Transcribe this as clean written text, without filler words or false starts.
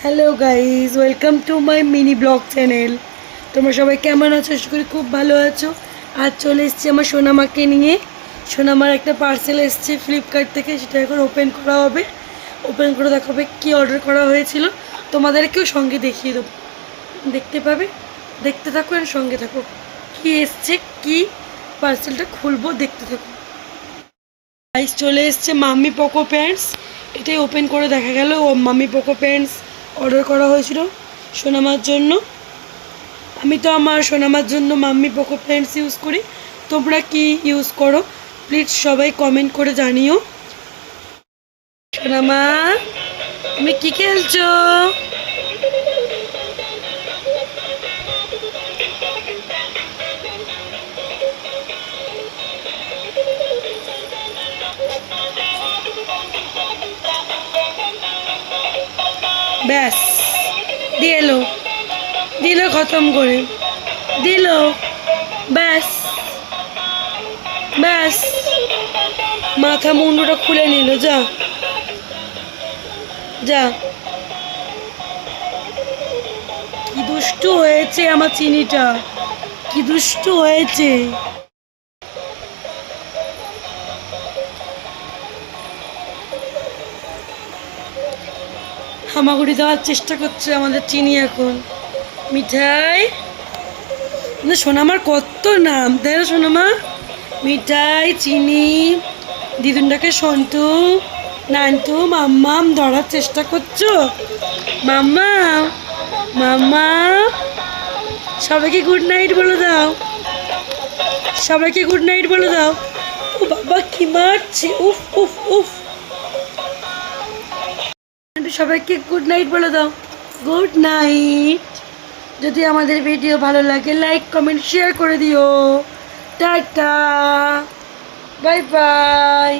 Hello guys, welcome to my mini blog channel. তোমরা সবাই কেমন আছো? আশা করি খুব ভালো আছো। আজ চলে এসেছি আমার সোনামাকে নিয়ে। সোনামার একটা পার্সেল এসছে ফ্লিপকার্ট থেকে, সেটা এখন ওপেন করা হবে। ওপেন করে দেখাবে কী অর্ডার করা হয়েছিল, তোমাদেরকেও সঙ্গে দেখিয়ে দেবো, দেখতে পাবে। দেখতে থাকো আর সঙ্গে থাকো, কী এসছে, কী পার্সেলটা খুলবো, দেখতে থাকো। গাইজ চলে এসছে মাম্মি পোকো প্যান্টস। এটাই ওপেন করে দেখা গেল ও মাম্মি পোকো প্যান্টস অর্ডার করা হয়েছিল সোনামার জন্য। আমি তো আমার সোনামার জন্য মাম্মি পোকো প্যান্টস ইউজ করি। তোমরা কি ইউজ করো প্লিজ সবাই কমেন্ট করে জানিও। সোনামা, তুমি কি খেলছো? ব্যাস, দিয়ে এলো, দিল খতম করে দিল। ব্যাস ব্যাস, মাথা মুন্ডুটা খুলে নিল। যা যা, কি দুষ্টু হয়েছে আমার চিনিটা, কি দুষ্টু হয়েছে। হামাগুড়ি দেওয়ার চেষ্টা করছে আমাদের চিনি এখন। মিঠাই না, সোনামার কত নাম তাই না সোনামা? মিঠাই, চিনি, দিদুনটাকে সন্তু, নান্তু, মাম্মাম ধরার চেষ্টা করছো। মাম্মা, মাম্মা, সবাইকে গুড নাইট বলে দাও, সবাইকে গুড নাইট বলে দাও। ও বাবা কি মারছে, উফ উফ উফ। সবাইকে গুড নাইট বলে দাও, গুড নাইট। যদি আমাদের ভিডিও ভালো লাগে লাইক কমেন্ট শেয়ার করে দিও। Tata, bye bye.